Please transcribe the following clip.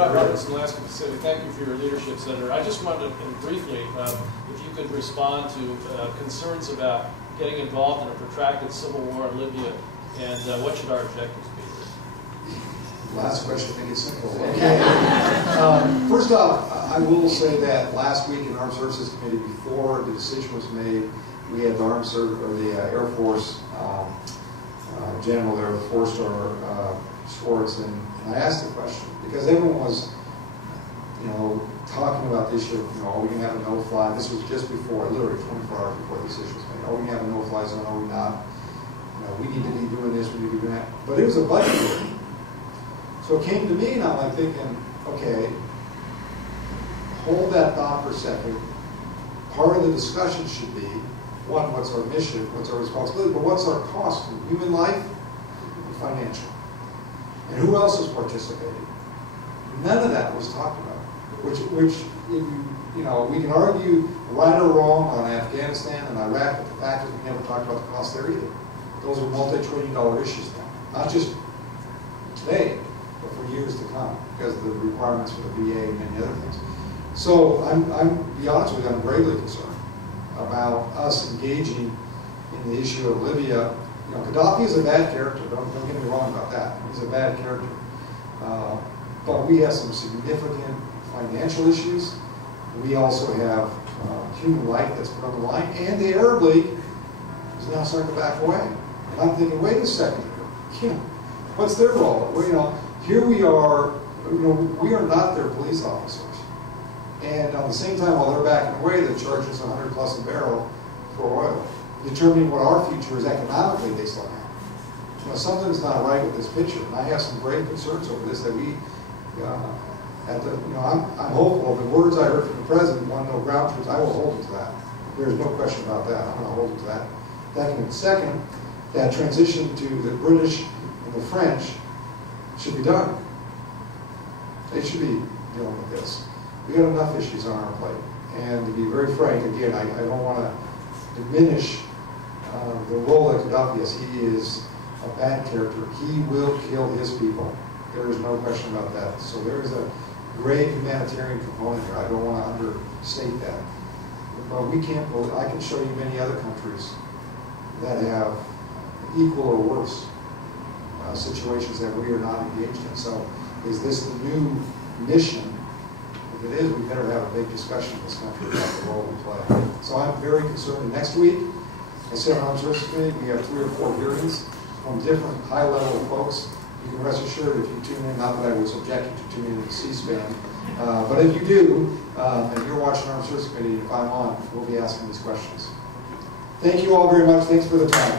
John Robertson, Alaska Pacific. Thank you for your leadership, Senator. I just wanted to, briefly, if you could respond to concerns about getting involved in a protracted civil war in Libya, and what should our objectives be? Last question, make it simple. Okay. First off, I will say that last week in Armed Services Committee, before the decision was made, we had the Air Force General there, the 4-star Schwartz, and I asked the question because everyone was, talking about the issue of, are we going to have a no-fly? This was just before, literally 24 hours before the decision was made. Are we going to have a no-fly zone? Are we not? We need to be doing this. We need to be doing that. But it was a budget meeting. So it came to me, and I'm like thinking, okay, hold that thought for a second. Part of the discussion should be, one, what's our mission, what's our responsibility, but what's our cost in human life and financial? And who else is participating? None of that was talked about. Which if we can argue right or wrong on Afghanistan and Iraq, but the fact is we never talked about the cost there either. Those are multi-trillion-dollar issues now, not just today, but for years to come, because of the requirements for the VA and many other things. So I'm to be honest with you, I'm gravely concerned about us engaging in the issue of Libya. Gaddafi is a bad character. Don't get me wrong about that. He's a bad character. But we have some significant financial issues. We also have human life that's put on the line, and the Arab League is now starting to back away. And I'm thinking, wait a second, what's their role? Well, here we are. We are not their police officers. And at the same time, while they're backing away, they charge us $100+ a barrel for oil, determining what our future is economically based on that. Something's not right with this picture, and I have some grave concerns over this. That we, I'm hopeful. The words I heard from the president, "want no ground troops," I will hold him to that. There's no question about that. I'm going to hold him to that. Second, that transition to the British and the French should be done. They should be dealing with this. We got enough issues on our plate. And to be very frank, again, I don't want to diminish the role that Gaddafi has. He is a bad character. He will kill his people. There is no question about that. So there is a grave humanitarian component here. I don't want to understate that. But we can't, I can show you many other countries that have equal or worse situations that we are not engaged in. So is this the new mission? If it is, we better have a big discussion in this country about the role we play. So I'm very concerned. And next week, I said on Armed Services Committee, we have 3 or 4 hearings from different high-level folks. You can rest assured if you tune in, not that I would subject you to tune in to C-SPAN, but if you do, and you're watching Armed Services Committee, if I'm on, we'll be asking these questions. Thank you all very much. Thanks for the time.